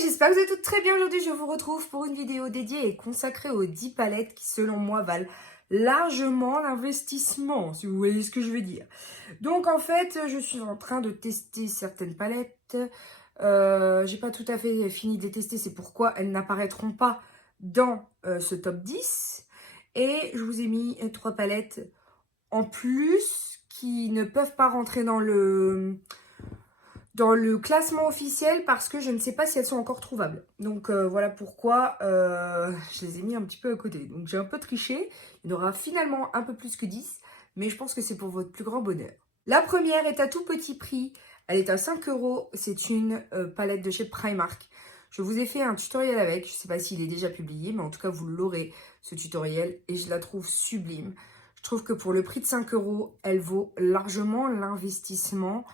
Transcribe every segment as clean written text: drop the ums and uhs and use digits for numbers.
j'espère que vous êtes toutes très bien. Aujourd'hui, je vous retrouve pour une vidéo dédiée et consacrée aux 10 palettes qui, selon moi, valent largement l'investissement, si vous voyez ce que je veux dire. Donc, en fait, je suis en train de tester certaines palettes. J'ai pas tout à fait fini de les tester, c'est pourquoi elles n'apparaîtront pas dans ce top 10. Et je vous ai mis 3 palettes en plus qui ne peuvent pas rentrer dans le classement officiel parce que je ne sais pas si elles sont encore trouvables. Donc voilà pourquoi je les ai mis un petit peu à côté. Donc j'ai un peu triché. Il y en aura finalement un peu plus que 10, mais je pense que c'est pour votre plus grand bonheur. La première est à tout petit prix. Elle est à 5 €. C'est une palette de chez Primark. Je vous ai fait un tutoriel avec. Je ne sais pas s'il est déjà publié, mais en tout cas vous l'aurez, ce tutoriel. Et je la trouve sublime. Je trouve que pour le prix de 5 €, elle vaut largement l'investissement.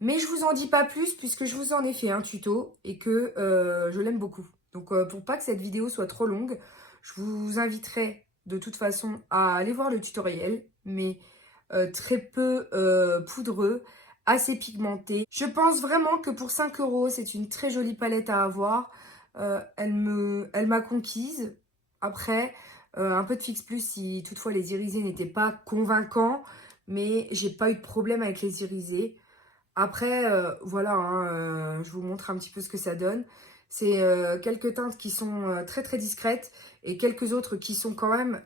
Mais je vous en dis pas plus puisque je vous en ai fait un tuto et que je l'aime beaucoup. Donc pour pas que cette vidéo soit trop longue, je vous inviterai de toute façon à aller voir le tutoriel, mais très peu poudreux, assez pigmenté. Je pense vraiment que pour 5 €, c'est une très jolie palette à avoir. Elle m'a conquise. Après, un peu de Fix Plus si toutefois les irisés n'étaient pas convaincants, mais j'ai pas eu de problème avec les irisés. Après, voilà, hein, je vous montre un petit peu ce que ça donne. C'est quelques teintes qui sont très très discrètes et quelques autres qui sont quand même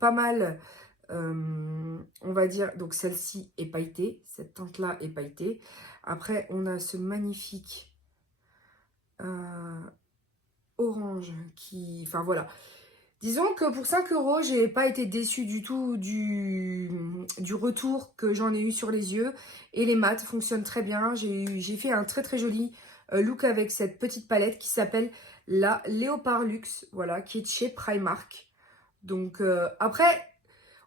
pas mal, on va dire. Donc celle-ci est pailletée, cette teinte-là est pailletée. Après, on a ce magnifique orange qui... Enfin voilà. Disons que pour 5 €, j'ai pas été déçue du tout du retour que j'en ai eu sur les yeux. Et les mats fonctionnent très bien. J'ai fait un très très joli look avec cette petite palette qui s'appelle la Léopard Luxe, voilà, qui est de chez Primark. Donc après,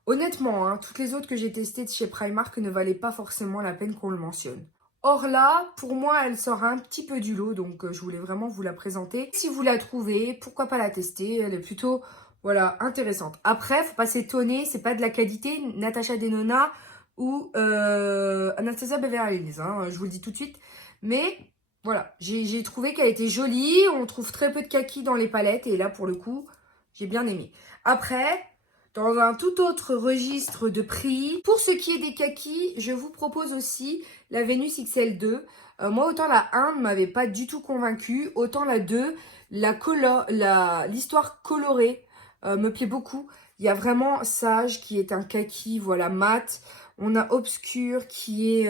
honnêtement, hein, toutes les autres que j'ai testées de chez Primark ne valaient pas forcément la peine qu'on le mentionne. Or là, pour moi, elle sort un petit peu du lot, donc je voulais vraiment vous la présenter. Si vous la trouvez, pourquoi pas la tester, elle est plutôt... Voilà, intéressante. Après, faut pas s'étonner, c'est pas de la qualité Natasha Denona ou Anastasia Beverly Hills, hein, je vous le dis tout de suite. Mais voilà, j'ai trouvé qu'elle était jolie, on trouve très peu de kaki dans les palettes et là, pour le coup, j'ai bien aimé. Après, dans un tout autre registre de prix, pour ce qui est des kakis, je vous propose aussi la Venus XL2. Moi, autant la 1 ne m'avait pas du tout convaincue, autant la 2, l'histoire colorée, me plaît beaucoup. Il y a vraiment Sage qui est un kaki, voilà, mat. On a Obscur qui est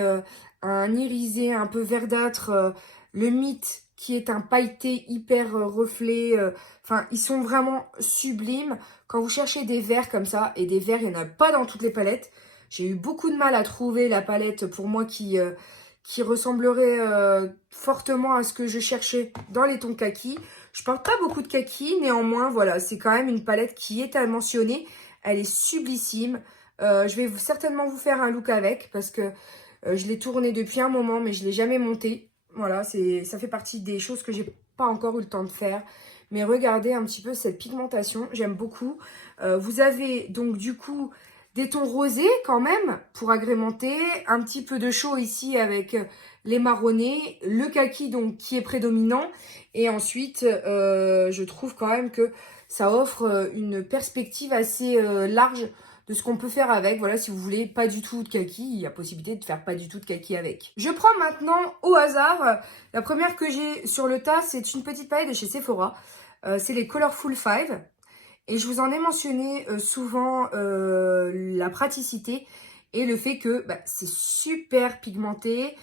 un irisé un peu verdâtre. Le Mythe qui est un pailleté hyper reflet. Enfin, ils sont vraiment sublimes. Quand vous cherchez des verts comme ça, et des verts, il n'y en a pas dans toutes les palettes. J'ai eu beaucoup de mal à trouver la palette pour moi qui ressemblerait fortement à ce que je cherchais dans les tons kaki. Je porte pas beaucoup de kaki, néanmoins, voilà, c'est quand même une palette qui est à mentionner. Elle est sublissime. Je vais certainement vous faire un look avec parce que je l'ai tournée depuis un moment, mais je ne l'ai jamais montée. Voilà, ça fait partie des choses que j'ai pas encore eu le temps de faire. Mais regardez un petit peu cette pigmentation, j'aime beaucoup. Vous avez donc du coup des tons rosés quand même pour agrémenter. Un petit peu de chaud ici avec les marronnés, le kaki donc qui est prédominant. Et ensuite, je trouve quand même que ça offre une perspective assez large de ce qu'on peut faire avec. Voilà, si vous voulez pas du tout de kaki, il y a possibilité de faire pas du tout de kaki avec. Je prends maintenant au hasard. La première que j'ai sur le tas, c'est une petite palette de chez Sephora. C'est les Colorful 5. Et je vous en ai mentionné souvent la praticité et le fait que c'est super pigmenté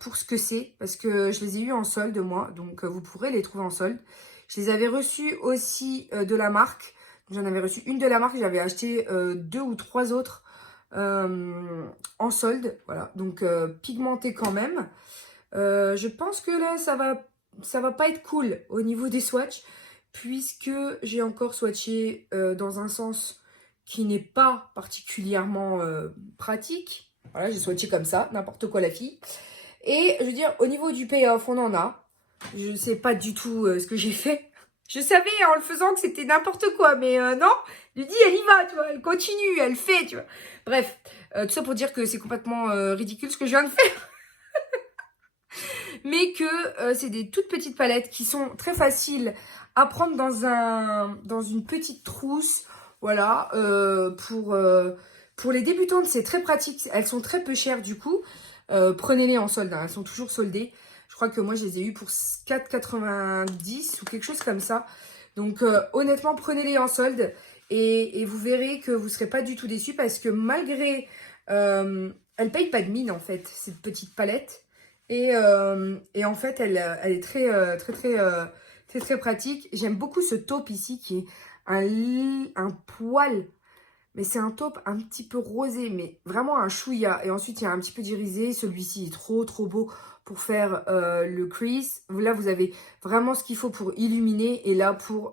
pour ce que c'est. Parce que je les ai eu en solde, moi. Donc, vous pourrez les trouver en solde. Je les avais reçus aussi de la marque. J'en avais reçu une de la marque. J'avais acheté 2 ou 3 autres en solde. Voilà. Donc, pigmenté quand même. Je pense que là, ça va pas être cool au niveau des swatchs. Puisque j'ai encore swatché dans un sens qui n'est pas particulièrement pratique. Voilà, j'ai swatché comme ça, n'importe quoi la fille. Et je veux dire, au niveau du payoff, on en a. Je ne sais pas du tout ce que j'ai fait. Je savais en le faisant que c'était n'importe quoi, mais non. Je dis, elle y va, tu vois, elle continue, elle fait, tu vois. Bref, tout ça pour dire que c'est complètement ridicule ce que je viens de faire. mais que c'est des toutes petites palettes qui sont très faciles à prendre dans une petite trousse. Voilà, pour les débutantes, c'est très pratique. Elles sont très peu chères du coup. Prenez-les en solde, hein, elles sont toujours soldées. Je crois que moi, je les ai eues pour 4,90 ou quelque chose comme ça. Donc, honnêtement, prenez-les en solde et vous verrez que vous ne serez pas du tout déçus parce que malgré... elle paye pas de mine, en fait, cette petite palette. Et en fait, elle est très pratique. J'aime beaucoup ce taupe ici qui est un poil, mais c'est un taupe un petit peu rosé, mais vraiment un chouïa. Et ensuite, il y a un petit peu d'irisé. Celui-ci est trop beau pour faire le crease. Là, vous avez vraiment ce qu'il faut pour illuminer. Et là, pour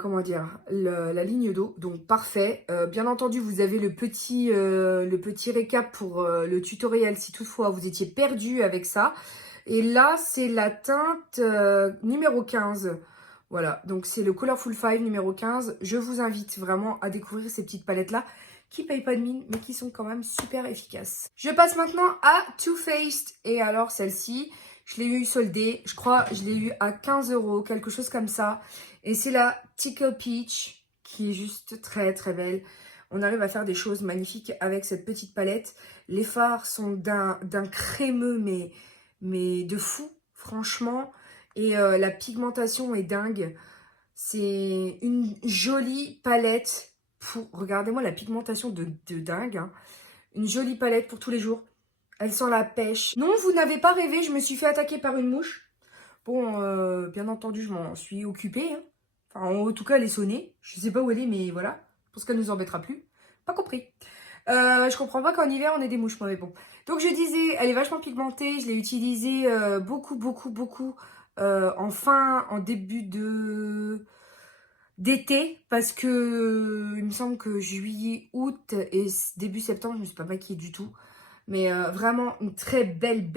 comment dire, la ligne d'eau. Donc, parfait. Bien entendu, vous avez le petit récap pour le tutoriel si toutefois vous étiez perdu avec ça. Et là, c'est la teinte numéro 15. Voilà, donc c'est le Colorful 5 numéro 15. Je vous invite vraiment à découvrir ces petites palettes-là qui payent pas de mine, mais qui sont quand même super efficaces. Je passe maintenant à Too Faced. Et alors, celle-ci, je l'ai eu soldée. Je crois je l'ai eu à 15 €, quelque chose comme ça. Et c'est la Tickle Peach qui est juste très belle. On arrive à faire des choses magnifiques avec cette petite palette. Les fards sont d'un crémeux, mais de fou, franchement. Et la pigmentation est dingue. C'est une jolie palette pour... Regardez-moi la pigmentation de dingue. Hein. Une jolie palette pour tous les jours. Elle sent la pêche. Non, vous n'avez pas rêvé, je me suis fait attaquer par une mouche. Bon, bien entendu, je m'en suis occupée. Hein. Enfin, en tout cas, elle est sonnée. Je sais pas où elle est, mais voilà. Je pense qu'elle nous embêtera plus. Pas compris. Je comprends pas qu'en hiver, on ait des mouches, moi, mais bon. Donc, je disais, elle est vachement pigmentée. Je l'ai utilisée beaucoup en début d'été. Parce que il me semble que juillet, août et début septembre, je ne me suis pas maquillée du tout. Mais vraiment une très belle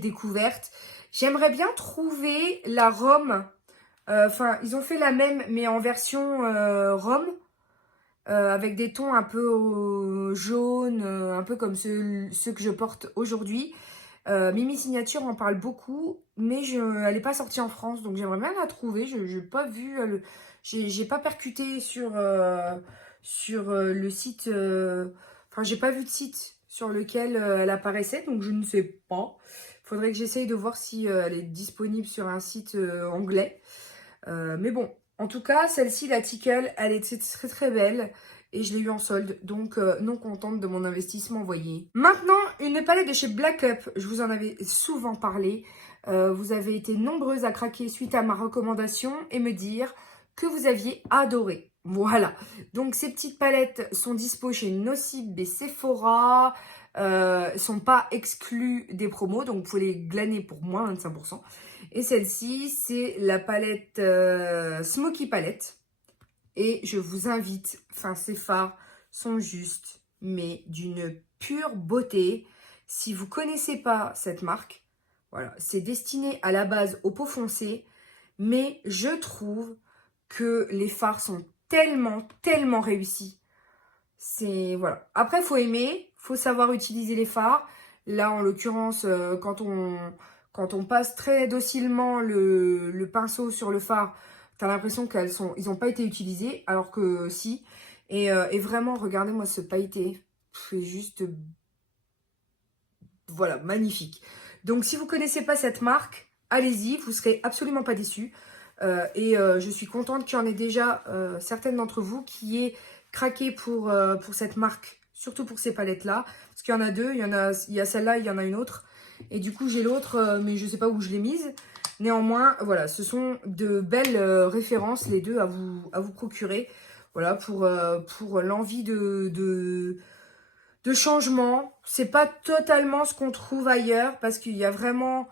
découverte. J'aimerais bien trouver la Rome. Enfin, ils ont fait la même, mais en version Rome. Avec des tons un peu jaunes, un peu comme ceux que je porte aujourd'hui. Mimi Signature en parle beaucoup, mais elle n'est pas sortie en France, donc j'aimerais bien la trouver. Je n'ai pas vu, j'ai pas percuté sur le site, enfin j'ai pas vu de site sur lequel elle apparaissait, donc je ne sais pas. Il faudrait que j'essaye de voir si elle est disponible sur un site anglais. Mais bon, en tout cas, celle-ci, la Tickle, elle était très belle. Et je l'ai eu en solde, donc non contente de mon investissement, voyez. Maintenant, une palette de chez Black Up. Je vous en avais souvent parlé. Vous avez été nombreuses à craquer suite à ma recommandation et me dire que vous aviez adoré. Voilà. Donc, ces petites palettes sont dispo chez Nocib et Sephora. Sont pas exclues des promos, donc vous pouvez les glaner pour moins 25%. Et celle-ci, c'est la palette Smoky Palette. Et je vous invite, enfin ces fards sont justes, mais d'une pure beauté. Si vous ne connaissez pas cette marque, voilà, c'est destiné à la base aux peaux foncées, mais je trouve que les fards sont tellement réussis. C'est voilà. Après, il faut aimer, faut savoir utiliser les fards. Là, en l'occurrence, quand on passe très docilement le pinceau sur le fard, t'as l'impression ils n'ont pas été utilisés, alors que si. Et vraiment, regardez-moi ce pailleté. C'est juste, voilà, magnifique. Donc, si vous ne connaissez pas cette marque, allez-y, vous ne serez absolument pas déçus. Je suis contente qu'il y en ait déjà certaines d'entre vous qui aient craqué pour cette marque, surtout pour ces palettes-là. Parce qu'il y en a deux, il y a celle-là, il y en a une autre. Et du coup, j'ai l'autre, mais je ne sais pas où je l'ai mise. Néanmoins, voilà, ce sont de belles références, les deux, à vous procurer. Voilà, pour l'envie de changement. C'est pas totalement ce qu'on trouve ailleurs, parce qu'il y a vraiment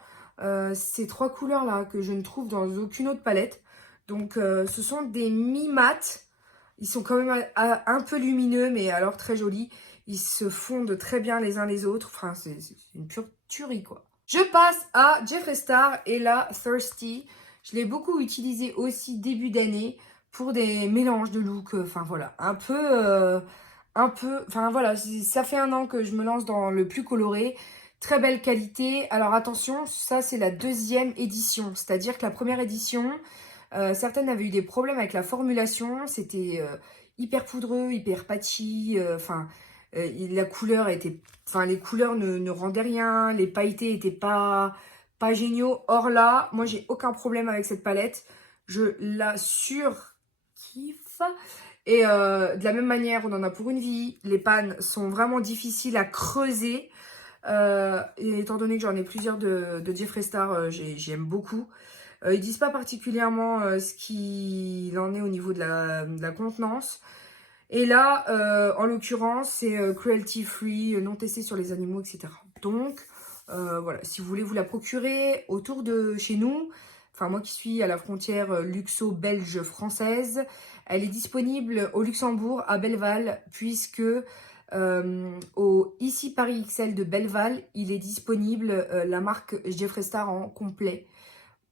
ces trois couleurs-là que je ne trouve dans aucune autre palette. Donc, ce sont des mi-mat. Ils sont quand même un peu lumineux, mais alors très jolis. Ils se fondent très bien les uns les autres. Enfin, c'est une pure tuerie, quoi. Je passe à Jeffree Star et la Thirsty. Je l'ai beaucoup utilisé aussi début d'année pour des mélanges de looks. Enfin, voilà, un peu... Enfin, voilà, ça fait un an que je me lance dans le plus coloré. Très belle qualité. Alors attention, ça c'est la deuxième édition. C'est-à-dire que la première édition, certaines avaient eu des problèmes avec la formulation. C'était hyper poudreux, hyper patchy. La couleur était... Enfin, les couleurs ne rendaient rien. Les pailletés étaient pas géniaux. Or là, moi j'ai aucun problème avec cette palette. Je la surkiffe. Et de la même manière, on en a pour une vie. Les pannes sont vraiment difficiles à creuser. Et étant donné que j'en ai plusieurs de Jeffree Star, j'aime beaucoup. Ils disent pas particulièrement ce qu'il en est au niveau de la contenance. Et là, en l'occurrence, c'est cruelty free, non testé sur les animaux, etc. Donc, voilà, si vous voulez vous la procurer autour de chez nous, enfin moi qui suis à la frontière luxo-belge-française, elle est disponible au Luxembourg, à Belleval, puisque au ici Paris XL de Belleval, il est disponible la marque Jeffree Star en complet,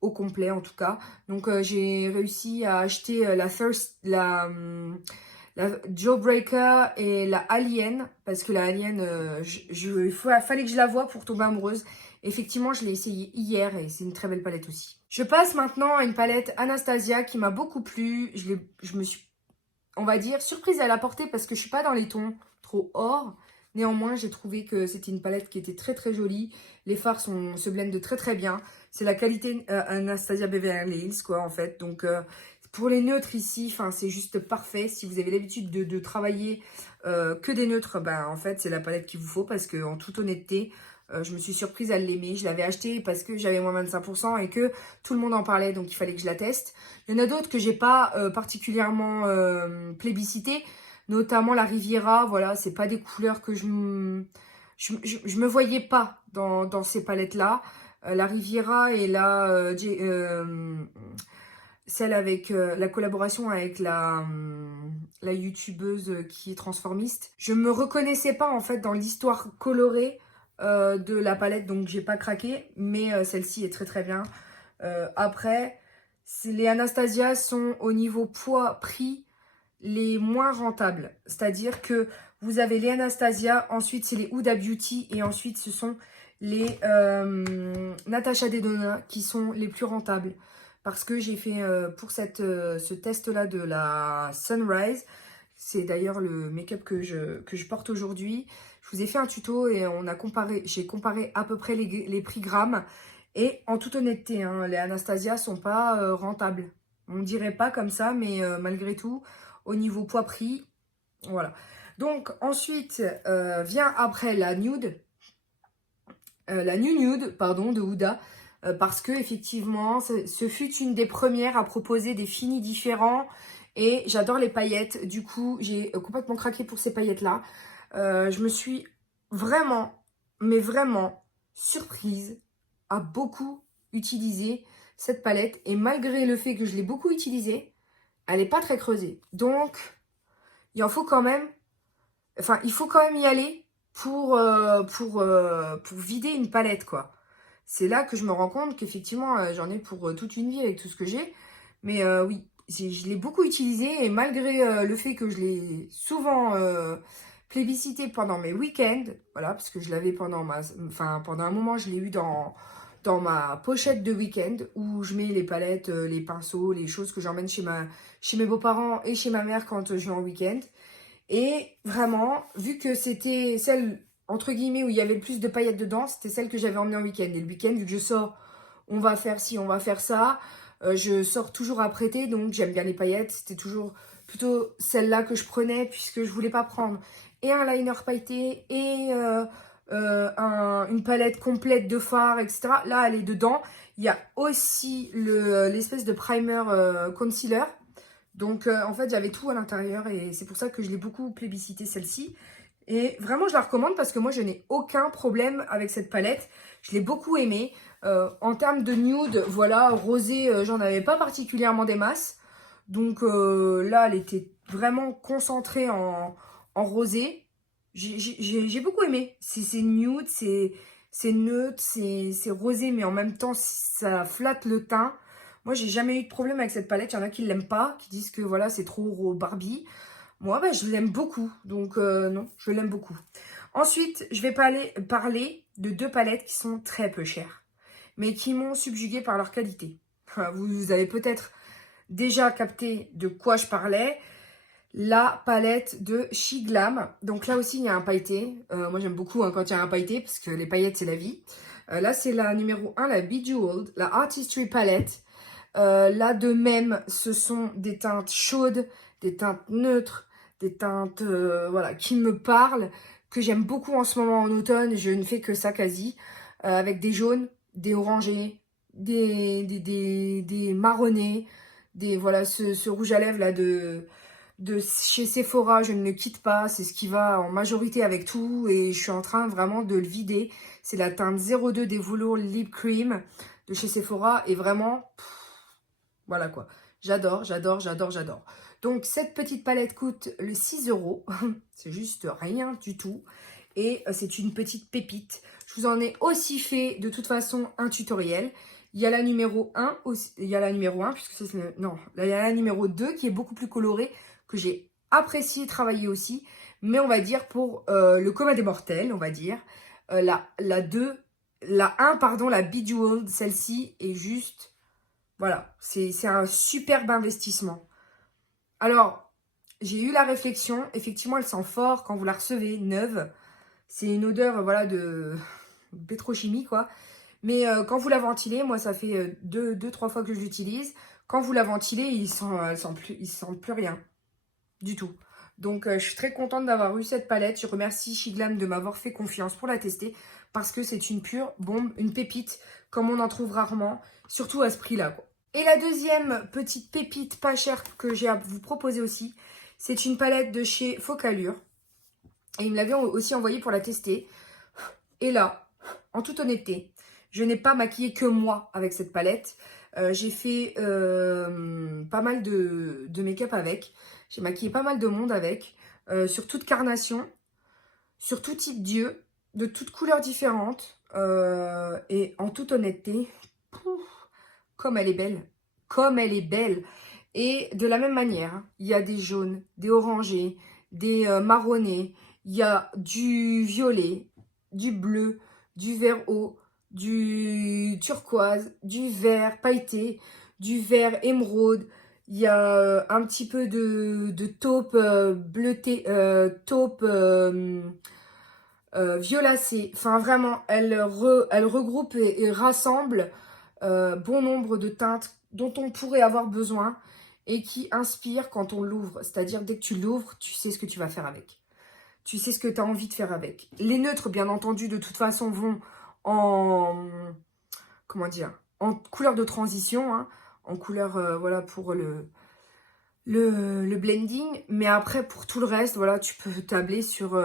au complet en tout cas. Donc j'ai réussi à acheter la Jawbreaker et la Alien, parce que la Alien, fallait que je la voie pour tomber amoureuse. Effectivement, je l'ai essayé hier et c'est une très belle palette aussi. Je passe maintenant à une palette Anastasia qui m'a beaucoup plu. Je me suis, on va dire, surprise à la porter parce que je suis pas dans les tons trop or. Néanmoins, j'ai trouvé que c'était une palette qui était très très jolie. Les fards se blendent très très bien. C'est la qualité Anastasia Beverly Hills quoi en fait. Donc pour les neutres ici, c'est juste parfait. Si vous avez l'habitude de travailler que des neutres, en fait c'est la palette qu'il vous faut parce que en toute honnêteté, je me suis surprise à l'aimer. Je l'avais acheté parce que j'avais moins 25% et que tout le monde en parlait, donc il fallait que je la teste. Il y en a d'autres que j'ai pas particulièrement plébiscité, notamment la Riviera. Voilà, c'est pas des couleurs que je me voyais pas dans ces palettes-là. La Riviera et celle avec la collaboration avec la youtubeuse qui est transformiste. Je me reconnaissais pas en fait dans l'histoire colorée de la palette, donc j'ai pas craqué, mais celle-ci est très très bien. Après, les Anastasia sont au niveau poids-prix les moins rentables. C'est-à-dire que vous avez les Anastasia, ensuite c'est les Huda Beauty et ensuite ce sont les Natasha Denona qui sont les plus rentables. Parce que j'ai fait pour ce test-là de la Sunrise, c'est d'ailleurs le make-up que je porte aujourd'hui. Je vous ai fait un tuto et j'ai comparé à peu près les prix grammes. Et en toute honnêteté, hein, les Anastasia sont pas rentables. On dirait pas comme ça, mais malgré tout, au niveau poids-prix, voilà. Donc ensuite, vient après la Nude. La New Nude, pardon, de Huda, parce que effectivement, ce fut une des premières à proposer des finis différents et j'adore les paillettes. Du coup, j'ai complètement craqué pour ces paillettes-là. Je me suis vraiment, mais vraiment surprise à beaucoup utiliser cette palette et malgré le fait que je l'ai beaucoup utilisée, elle n'est pas très creusée. Donc, il en faut quand même, il faut quand même y aller pour vider une palette, quoi. C'est là que je me rends compte qu'effectivement, j'en ai pour toute une vie avec tout ce que j'ai. Mais oui, je l'ai beaucoup utilisé et malgré le fait que je l'ai souvent plébiscité pendant mes week-ends, voilà, parce que je l'avais pendant un moment, je l'ai eu dans ma pochette de week-end où je mets les palettes, les pinceaux, les choses que j'emmène chez mes beaux-parents et chez ma mère quand je vais en week-end. Et vraiment, vu que c'était celle, entre guillemets, où il y avait le plus de paillettes dedans, c'était celle que j'avais emmenée en week-end. Et le week-end, vu que je sors, on va faire ci, on va faire ça, je sors toujours à prêter, donc j'aime bien les paillettes. C'était toujours plutôt celle-là que je prenais, puisque je voulais pas prendre et un liner pailleté, et une palette complète de fards, etc. Là, elle est dedans. Il y a aussi l'espèce de primer concealer. Donc, en fait, j'avais tout à l'intérieur et c'est pour ça que je l'ai beaucoup plébiscité, celle-ci. Et vraiment, je la recommande parce que moi, je n'ai aucun problème avec cette palette. Je l'ai beaucoup aimée. En termes de nude, voilà, rosé, j'en avais pas particulièrement des masses. Donc là, elle était vraiment concentrée en rosé. J'ai beaucoup aimé. C'est nude, c'est neutre, c'est rosé, mais en même temps, ça flatte le teint. Moi, j'ai jamais eu de problème avec cette palette. Il y en a qui ne l'aiment pas, qui disent que voilà, c'est trop Barbie. Moi, je l'aime beaucoup. Donc, non, je l'aime beaucoup. Ensuite, je vais parler de 2 palettes qui sont très peu chères, mais qui m'ont subjuguée par leur qualité. Vous avez peut-être déjà capté de quoi je parlais. La palette de Shiglam. Donc là aussi, il y a un pailleté. Moi, j'aime beaucoup quand il y a un pailleté, parce que les paillettes, c'est la vie. Là, c'est la numéro 1, la Bejeweled, la Artistry Palette. Là, de même, ce sont des teintes chaudes, des teintes neutres, des teintes voilà, qui me parlent, que j'aime beaucoup en ce moment en automne. Je ne fais que ça quasi. Avec des jaunes, des orangés, des marronnés, voilà, ce rouge à lèvres là de chez Sephora, je ne le quitte pas, c'est ce qui va en majorité avec tout et je suis en train vraiment de le vider. C'est la teinte 02 des Velours Lip Cream de chez Sephora et vraiment, voilà quoi. J'adore, j'adore, j'adore, j'adore. Donc cette petite palette coûte le 6 €, c'est juste rien du tout et c'est une petite pépite. Je vous en ai aussi fait de toute façon un tutoriel. Il y a la numéro 1 aussi, il y a la numéro 1 puisque c'est non, là, il y a la numéro 2 qui est beaucoup plus colorée, que j'ai apprécié travailler aussi, mais on va dire pour le commun des mortels, on va dire, la 2, la 1, pardon, la Bejeweled, celle-ci est juste, voilà, c'est un superbe investissement. Alors, j'ai eu la réflexion, effectivement, elle sent fort quand vous la recevez, neuve, c'est une odeur, voilà, de pétrochimie, quoi, mais quand vous la ventilez, moi, ça fait 2-3 fois que je l'utilise, quand vous la ventilez, il sent plus rien. Du tout. Donc, je suis très contente d'avoir eu cette palette. Je remercie Shiglam de m'avoir fait confiance pour la tester parce que c'est une pure bombe, une pépite, comme on en trouve rarement, surtout à ce prix-là, quoi. Et la deuxième petite pépite pas chère que j'ai à vous proposer aussi, c'est une palette de chez Focallure. Et il me l'avait aussi envoyée pour la tester. Et là, en toute honnêteté, je n'ai pas maquillé que moi avec cette palette. J'ai fait pas mal de make-up avec. J'ai maquillé pas mal de monde avec. Sur toute carnation, sur tout type d'yeux, de toutes couleurs différentes. Et en toute honnêteté, pouf, comme elle est belle. Comme elle est belle. Et de la même manière, hein, il y a des jaunes, des orangés, des marronnés. Il y a du violet, du bleu, du vert eau, du turquoise, du vert pailleté, du vert émeraude. Il y a un petit peu de taupe bleuté, taupe violacée. Enfin, vraiment, elle regroupe et rassemble bon nombre de teintes dont on pourrait avoir besoin et qui inspirent quand on l'ouvre. C'est-à-dire, dès que tu l'ouvres, tu sais ce que tu vas faire avec. Tu sais ce que tu as envie de faire avec. Les neutres, bien entendu, de toute façon, vont en, comment dire, en couleur de transition, hein, en couleur, voilà, pour le blending. Mais après, pour tout le reste, voilà, tu peux tabler sur...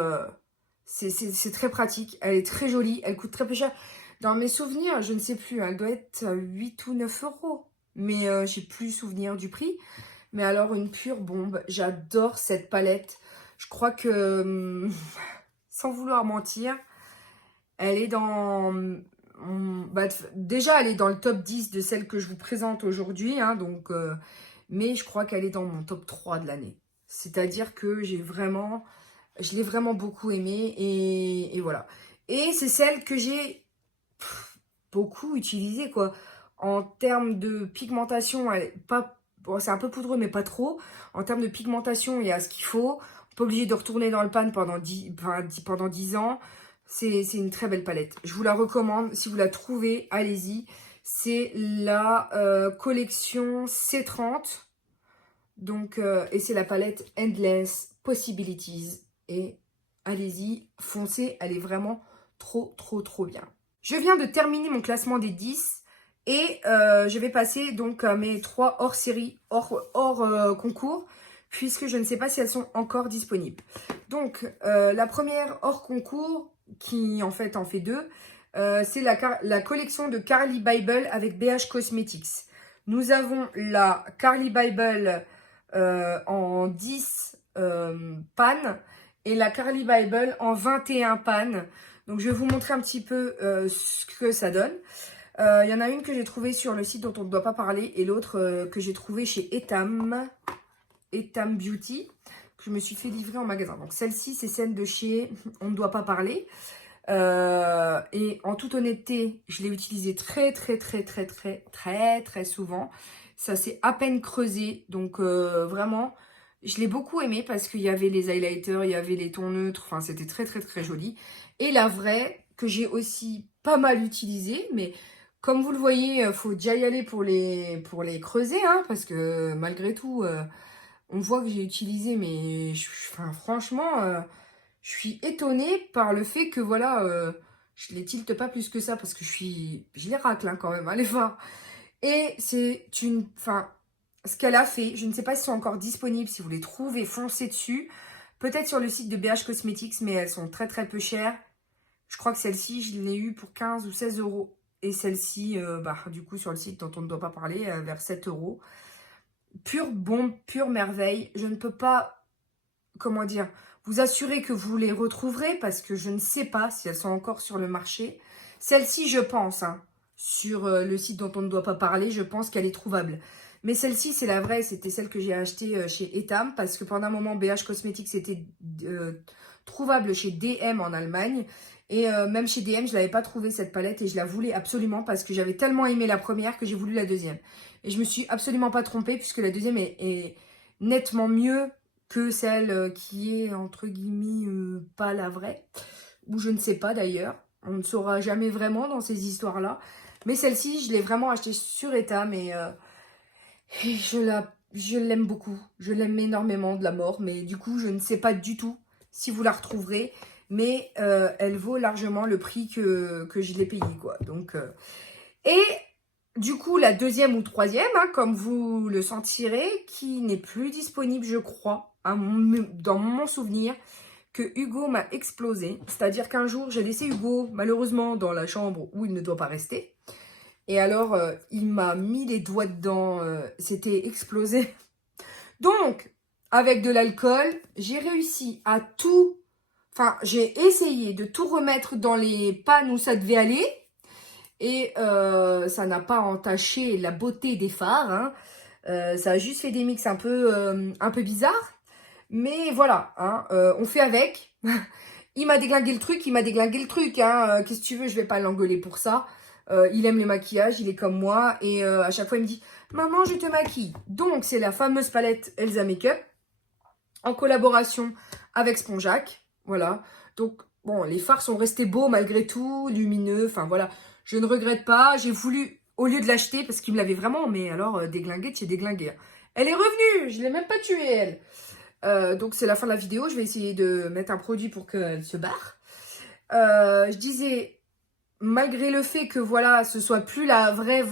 c'est très pratique. Elle est très jolie. Elle coûte très peu cher. Dans mes souvenirs, je ne sais plus, elle doit être 8 ou 9 €. Mais j'ai plus souvenir du prix. Mais alors, une pure bombe. J'adore cette palette. Je crois que, sans vouloir mentir, elle est dans... bah, déjà, elle est dans le top 10 de celles que je vous présente aujourd'hui. Hein, donc, mais je crois qu'elle est dans mon top 3 de l'année. C'est-à-dire que je l'ai vraiment beaucoup aimée. Et voilà. Et c'est celle que j'ai beaucoup utilisée, quoi. En termes de pigmentation, elle est pas... Bon, c'est un peu poudreux, mais pas trop. En termes de pigmentation, il y a ce qu'il faut. Pas obligé de retourner dans le pan pendant 10 ans. C'est une très belle palette. Je vous la recommande. Si vous la trouvez, allez-y. C'est la collection C30. Donc, et c'est la palette Endless Possibilities. Et allez-y, foncez. Elle est vraiment trop, trop, trop bien. Je viens de terminer mon classement des 10. Et je vais passer donc à mes 3 hors série, hors concours, puisque je ne sais pas si elles sont encore disponibles. Donc, la première hors concours, qui en fait en fait 2, c'est la collection de Carly Bible avec BH Cosmetics. Nous avons la Carly Bible en 10 pannes et la Carly Bible en 21 pannes. Donc, je vais vous montrer un petit peu ce que ça donne. Il y en a une que j'ai trouvée sur le site dont on ne doit pas parler et l'autre que j'ai trouvée chez Etam Beauty, je me suis fait livrer en magasin. Donc celle-ci, c'est celle de chez On ne doit pas parler. Et en toute honnêteté, je l'ai utilisée très souvent. Ça s'est à peine creusé. Donc vraiment, je l'ai beaucoup aimé parce qu'il y avait les highlighters, il y avait les tons neutres. Enfin, c'était très joli. Et la vraie, que j'ai aussi pas mal utilisée, mais comme vous le voyez, faut déjà y aller pour les creuser, hein, parce que malgré tout, on voit que j'ai utilisé, mais enfin, franchement, je suis étonnée par le fait que voilà, je les tilte pas plus que ça, parce que je les racle hein, quand même, allez voir. Et c'est une, enfin, ce qu'elle a fait, je ne sais pas si elles sont encore disponibles, si vous les trouvez, foncez dessus. Peut-être sur le site de BH Cosmetics, mais elles sont très peu chères. Je crois que celle-ci, je l'ai eu pour 15 ou 16 euros. Et celle-ci, du coup, sur le site dont on ne doit pas parler, vers 7 euros. Pure bombe, pure merveille. Je ne peux pas, comment dire, vous assurer que vous les retrouverez parce que je ne sais pas si elles sont encore sur le marché. Celle-ci, je pense, hein, sur le site dont on ne doit pas parler, je pense qu'elle est trouvable. Mais celle-ci, c'est la vraie, c'était celle que j'ai achetée chez Etam parce que pendant un moment, BH Cosmetics était trouvable chez DM en Allemagne. Et même chez DM, je ne l'avais pas trouvé cette palette et je la voulais absolument parce que j'avais tellement aimé la première que j'ai voulu la deuxième. Et je me suis absolument pas trompée puisque la deuxième est nettement mieux que celle qui est entre guillemets pas la vraie. Ou je ne sais pas d'ailleurs. On ne saura jamais vraiment dans ces histoires-là. Mais celle-ci, je l'ai vraiment achetée sur Etam et je l'aime beaucoup. Je l'aime énormément de la mort. Mais du coup, je ne sais pas du tout si vous la retrouverez. Mais elle vaut largement le prix que je l'ai payé, quoi. Donc, et du coup, la deuxième ou troisième, hein, comme vous le sentirez, qui n'est plus disponible, je crois, dans mon souvenir, que Hugo m'a explosé. C'est-à-dire qu'un jour, j'ai laissé Hugo, malheureusement, dans la chambre où il ne doit pas rester. Et alors, il m'a mis les doigts dedans. C'était explosé. Donc, avec de l'alcool, j'ai réussi à tout... Enfin, j'ai essayé de tout remettre dans les pannes où ça devait aller. Et ça n'a pas entaché la beauté des fards. Hein. Ça a juste fait des mix un peu bizarres. Mais voilà, hein, on fait avec. Il m'a déglingué le truc, Hein. Qu'est-ce que tu veux, je vais pas l'engueuler pour ça. Il aime le maquillage, il est comme moi. Et à chaque fois, il me dit « Maman, je te maquille ». Donc, c'est la fameuse palette Elsa Makeup en collaboration avec Spongeac. Voilà. Donc, bon, les fards sont restés beaux malgré tout, lumineux. Enfin, voilà. Je ne regrette pas. J'ai voulu, au lieu de l'acheter, parce qu'il me l'avait vraiment, mais alors, déglingué de chez déglingué. Hein. Elle est revenue. Je ne l'ai même pas tuée, elle. Donc, c'est la fin de la vidéo. Je vais essayer de mettre un produit pour qu'elle se barre. Je disais, malgré le fait que, voilà, ce soit plus la vraie,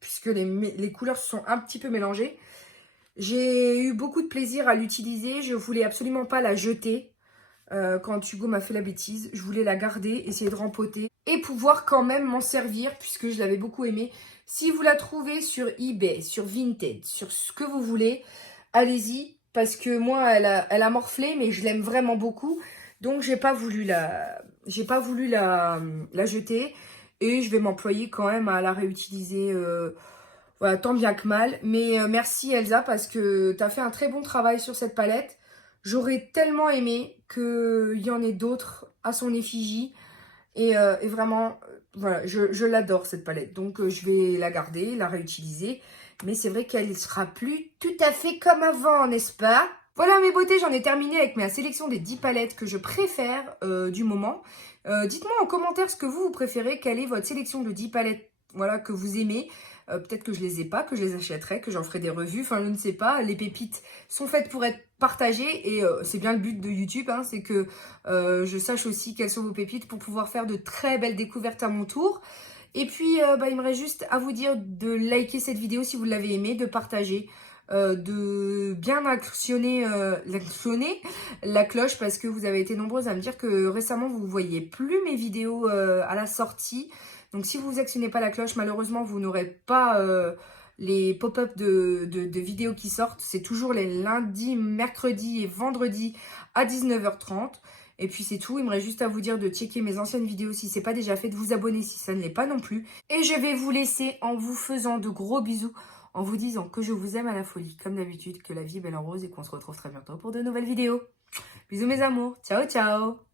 puisque les couleurs se sont un petit peu mélangées, j'ai eu beaucoup de plaisir à l'utiliser. Je voulais absolument pas la jeter quand Hugo m'a fait la bêtise. Je voulais la garder, essayer de rempoter et pouvoir quand même m'en servir puisque je l'avais beaucoup aimée. Si vous la trouvez sur eBay, sur Vinted, sur ce que vous voulez, allez-y. Parce que moi, elle a morflé, mais je l'aime vraiment beaucoup. Donc, j'ai pas voulu la jeter. Et je vais m'employer quand même à la réutiliser... voilà, tant bien que mal. Mais merci Elsa parce que tu as fait un très bon travail sur cette palette. J'aurais tellement aimé qu'il y en ait d'autres à son effigie. Et vraiment, voilà, je l'adore cette palette. Donc je vais la garder, la réutiliser. Mais c'est vrai qu'elle ne sera plus tout à fait comme avant, n'est-ce pas? Voilà mes beautés, j'en ai terminé avec ma sélection des 10 palettes que je préfère du moment. Dites-moi en commentaire ce que vous préférez. Quelle est votre sélection de 10 palettes, voilà, que vous aimez? Peut-être que je les ai pas, que je les achèterai, que j'en ferai des revues. Enfin, je ne sais pas. Les pépites sont faites pour être partagées. Et c'est bien le but de YouTube. Hein, c'est que je sache aussi quelles sont vos pépites pour pouvoir faire de très belles découvertes à mon tour. Et puis, il me reste juste à vous dire de liker cette vidéo si vous l'avez aimée, de partager. De bien actionner la cloche parce que vous avez été nombreuses à me dire que récemment vous ne voyez plus mes vidéos à la sortie. Donc si vous actionnez pas la cloche, malheureusement vous n'aurez pas les pop-up de vidéos qui sortent. C'est toujours les lundis, mercredis et vendredis à 19h30. Et puis c'est tout, il me reste juste à vous dire de checker mes anciennes vidéos si ce n'est pas déjà fait, de vous abonner si ça ne l'est pas non plus. Et je vais vous laisser en vous faisant de gros bisous, en vous disant que je vous aime à la folie, comme d'habitude, que la vie est belle en rose et qu'on se retrouve très bientôt pour de nouvelles vidéos. Bisous mes amours, ciao ciao.